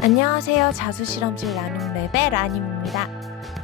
안녕하세요. 자수실험실 나눔랩의 라님입니다.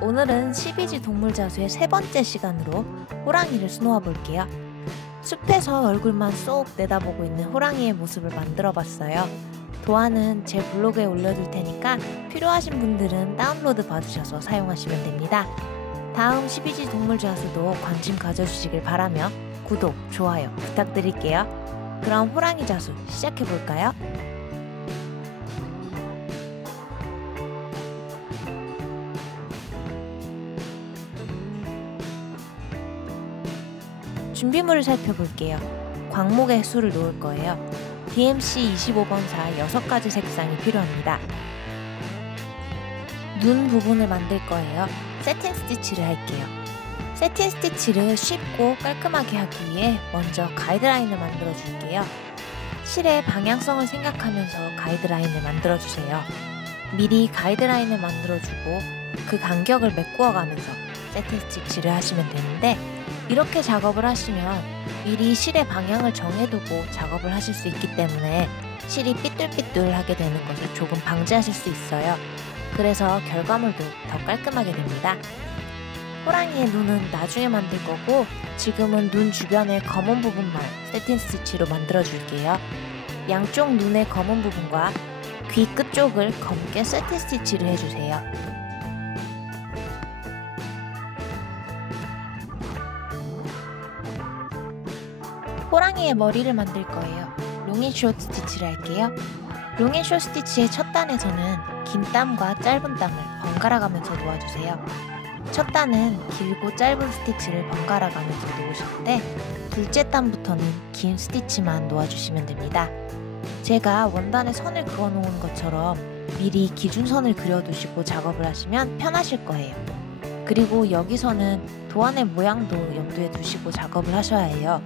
오늘은 12지 동물자수의 세 번째 시간으로 호랑이를 수놓아 볼게요. 숲에서 얼굴만 쏙 내다보고 있는 호랑이의 모습을 만들어 봤어요. 도안은 제 블로그에 올려둘 테니까 필요하신 분들은 다운로드 받으셔서 사용하시면 됩니다. 다음 12지 동물자수도 관심 가져주시길 바라며 구독, 좋아요 부탁드릴게요. 그럼 호랑이 자수 시작해볼까요? 준비물을 살펴볼게요. 광목에 수를 놓을 거예요. DMC 25번사 6가지 색상이 필요합니다. 눈 부분을 만들 거예요. 세팅 스티치를 할게요. 세팅 스티치를 쉽고 깔끔하게 하기 위해 먼저 가이드라인을 만들어 줄게요. 실의 방향성을 생각하면서 가이드라인을 만들어 주세요. 미리 가이드라인을 만들어 주고 그 간격을 메꾸어 가면서 세팅 스티치를 하시면 되는데, 이렇게 작업을 하시면 미리 실의 방향을 정해두고 작업을 하실 수 있기 때문에 실이 삐뚤삐뚤하게 되는 것을 조금 방지하실 수 있어요. 그래서 결과물도 더 깔끔하게 됩니다. 호랑이의 눈은 나중에 만들 거고, 지금은 눈 주변의 검은 부분만 세팅 스티치로 만들어 줄게요. 양쪽 눈의 검은 부분과 귀 끝쪽을 검게 세팅 스티치를 해주세요. 호랑이의 머리를 만들 거예요. 롱앤숏 스티치를 할게요. 롱앤숏 스티치의 첫 단에서는 긴 땀과 짧은 땀을 번갈아 가면서 놓아주세요. 첫 단은 길고 짧은 스티치를 번갈아 가면서 놓으실 때, 둘째 단부터는 긴 스티치만 놓아주시면 됩니다. 제가 원단에 선을 그어 놓은 것처럼 미리 기준선을 그려두시고 작업을 하시면 편하실 거예요. 그리고 여기서는 도안의 모양도 염두에 두시고 작업을 하셔야 해요.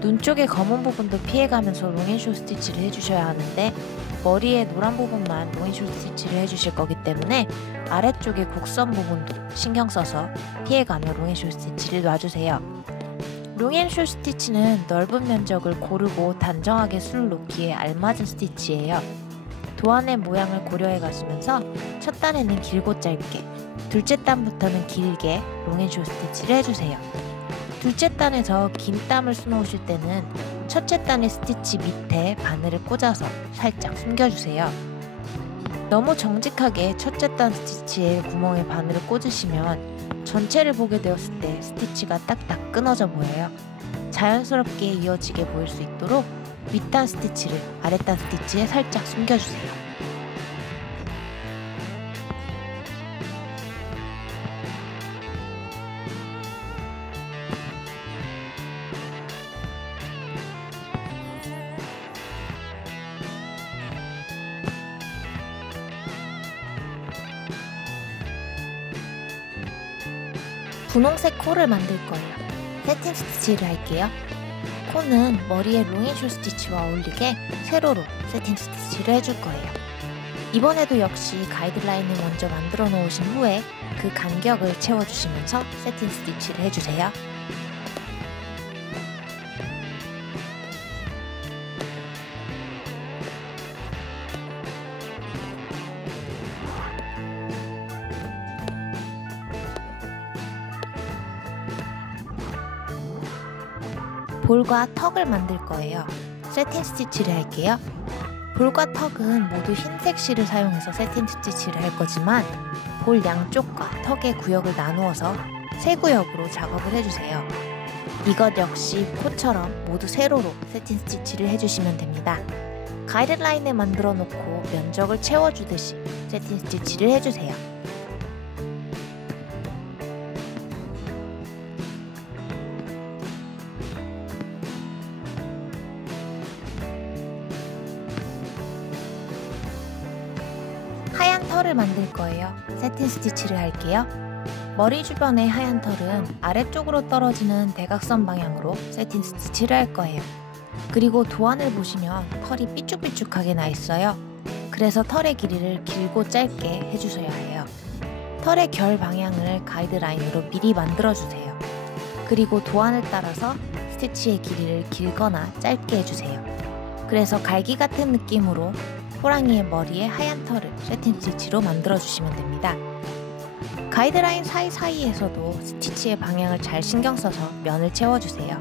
눈 쪽의 검은 부분도 피해가면서 롱앤숏 스티치를 해주셔야 하는데, 머리의 노란 부분만 롱앤숏 스티치를 해주실 거기 때문에 아래쪽의 곡선 부분도 신경 써서 피해가며 롱앤숏 스티치를 놔주세요. 롱앤숏 스티치는 넓은 면적을 고르고 단정하게 수를 놓기에 알맞은 스티치예요. 도안의 모양을 고려해 가시면서 첫 단에는 길고 짧게, 둘째 단부터는 길게 롱앤숏 스티치를 해주세요. 둘째 단에서 긴 땀을 수놓으실 때는 첫째 단의 스티치 밑에 바늘을 꽂아서 살짝 숨겨주세요. 너무 정직하게 첫째 단 스티치에 구멍에 바늘을 꽂으시면 전체를 보게 되었을 때 스티치가 딱딱 끊어져 보여요. 자연스럽게 이어지게 보일 수 있도록 윗단 스티치를 아랫단 스티치에 살짝 숨겨주세요. 분홍색 코를 만들 거예요. 세팅 스티치를 할게요. 코는 머리에 롱앤숏 스티치와 어울리게 세로로 세팅 스티치를 해줄 거예요. 이번에도 역시 가이드라인을 먼저 만들어 놓으신 후에 그 간격을 채워주시면서 세팅 스티치를 해주세요. 볼과 턱을 만들 거예요. 세팅 스티치를 할게요. 볼과 턱은 모두 흰색 실을 사용해서 세팅 스티치를 할 거지만, 볼 양쪽과 턱의 구역을 나누어서 세 구역으로 작업을 해주세요. 이것 역시 코처럼 모두 세로로 세팅 스티치를 해주시면 됩니다. 가이드라인을 만들어 놓고 면적을 채워주듯이 세팅 스티치를 해주세요. 하얀 털을 만들 거예요. 세팅 스티치를 할게요. 머리 주변의 하얀 털은 아래쪽으로 떨어지는 대각선 방향으로 세팅 스티치를 할 거예요. 그리고 도안을 보시면 털이 삐쭉삐쭉하게 나 있어요. 그래서 털의 길이를 길고 짧게 해주셔야 해요. 털의 결 방향을 가이드라인으로 미리 만들어주세요. 그리고 도안을 따라서 스티치의 길이를 길거나 짧게 해주세요. 그래서 갈기 같은 느낌으로 호랑이의 머리에 하얀 털을 세틴 스티치로 만들어주시면 됩니다. 가이드라인 사이사이에서도 스티치의 방향을 잘 신경 써서 면을 채워주세요.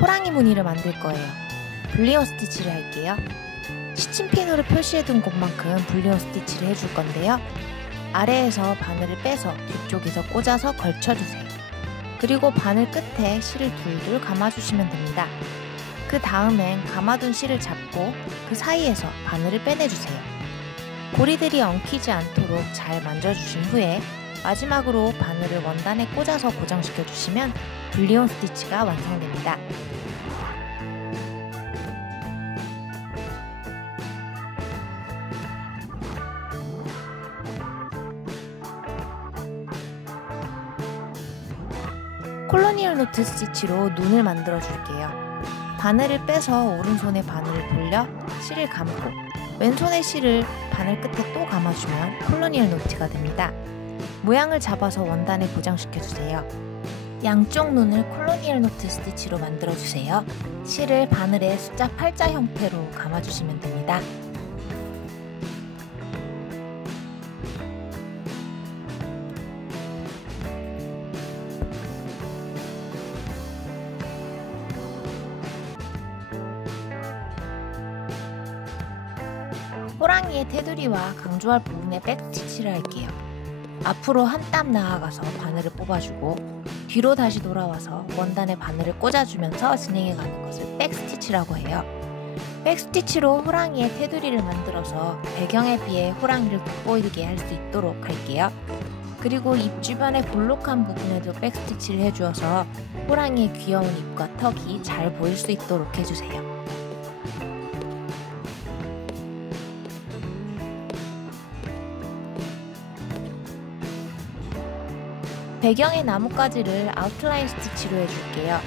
호랑이 무늬를 만들 거예요. 불리온 스티치를 할게요. 시침핀으로 표시해둔 곳만큼 불리온 스티치를 해줄 건데요. 아래에서 바늘을 빼서 뒤쪽에서 꽂아서 걸쳐주세요. 그리고 바늘 끝에 실을 둘둘 감아주시면 됩니다. 그 다음엔 감아둔 실을 잡고 그 사이에서 바늘을 빼내주세요. 고리들이 엉키지 않도록 잘 만져주신 후에 마지막으로 바늘을 원단에 꽂아서 고정시켜주시면 불리온 스티치가 완성됩니다. 콜로니얼 노트 스티치로 눈을 만들어 줄게요. 바늘을 빼서 오른손에 바늘을 돌려 실을 감고 왼손의 실을 바늘 끝에 또 감아주면 콜로니얼 노트가 됩니다. 모양을 잡아서 원단에 고정시켜주세요. 양쪽 눈을 콜로니얼 노트 스티치로 만들어주세요. 실을 바늘에 숫자 8자 형태로 감아주시면 됩니다. 호랑이의 테두리와 강조할 부분에 백스티치를 할게요. 앞으로 한 땀 나아가서 바늘을 뽑아주고 뒤로 다시 돌아와서 원단에 바늘을 꽂아주면서 진행해가는 것을 백스티치라고 해요. 백스티치로 호랑이의 테두리를 만들어서 배경에 비해 호랑이를 돋보이게 할 수 있도록 할게요. 그리고 입 주변의 볼록한 부분에도 백스티치를 해주어서 호랑이의 귀여운 입과 턱이 잘 보일 수 있도록 해주세요. 배경의 나뭇가지를 아웃라인 스티치로 해줄게요.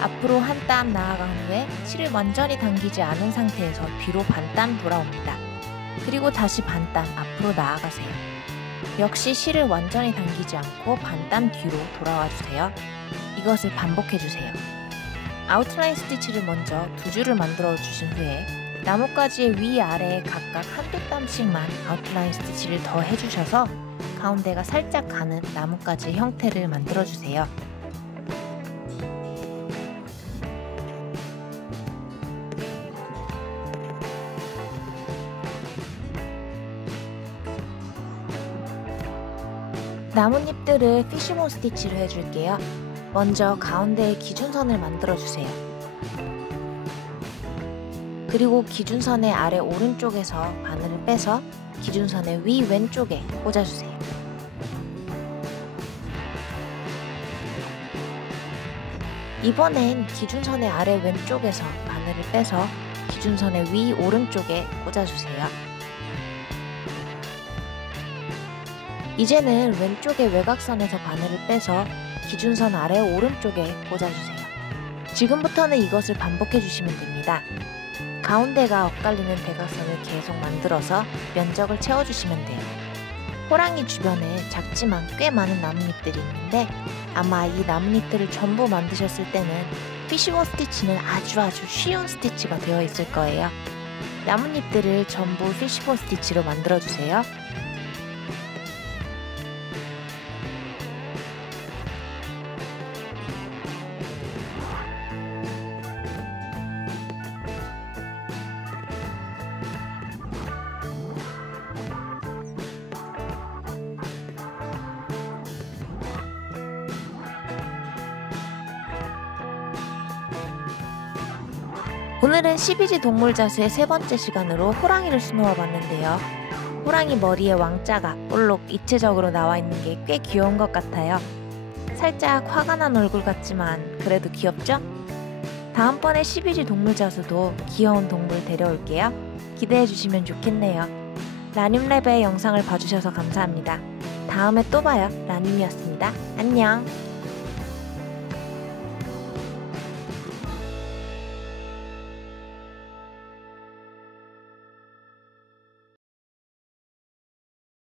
앞으로 한 땀 나아간 후에 실을 완전히 당기지 않은 상태에서 뒤로 반땀 돌아옵니다. 그리고 다시 반땀 앞으로 나아가세요. 역시 실을 완전히 당기지 않고 반땀 뒤로 돌아와 주세요. 이것을 반복해주세요. 아웃라인 스티치를 먼저 두 줄을 만들어 주신 후에 나뭇가지의 위아래에 각각 한두 땀씩만 아웃라인 스티치를 더 해주셔서 가운데가 살짝 가는 나뭇가지 형태를 만들어주세요. 나뭇잎들을 피쉬본 스티치를 해줄게요. 먼저 가운데에 기준선을 만들어주세요. 그리고 기준선의 아래 오른쪽에서 바늘을 빼서 기준선의 위 왼쪽에 꽂아주세요. 이번엔 기준선의 아래 왼쪽에서 바늘을 빼서 기준선의 위 오른쪽에 꽂아주세요. 이제는 왼쪽의 외곽선에서 바늘을 빼서 기준선 아래 오른쪽에 꽂아주세요. 지금부터는 이것을 반복해주시면 됩니다. 가운데가 엇갈리는 대각선을 계속 만들어서 면적을 채워주시면 돼요. 호랑이 주변에 작지만 꽤 많은 나뭇잎들이 있는데 아마 이 나뭇잎들을 전부 만드셨을 때는 피쉬본 스티치는 아주 쉬운 스티치가 되어 있을 거예요. 나뭇잎들을 전부 피쉬본 스티치로 만들어주세요. 오늘은 12지 동물자수의 세 번째 시간으로 호랑이를 수놓아 봤는데요. 호랑이 머리에 왕자가 볼록 입체적으로 나와 있는 게 꽤 귀여운 것 같아요. 살짝 화가 난 얼굴 같지만 그래도 귀엽죠? 다음번에 12지 동물자수도 귀여운 동물 데려올게요. 기대해주시면 좋겠네요. 라님랩의 영상을 봐주셔서 감사합니다. 다음에 또 봐요. 라님이었습니다. 안녕.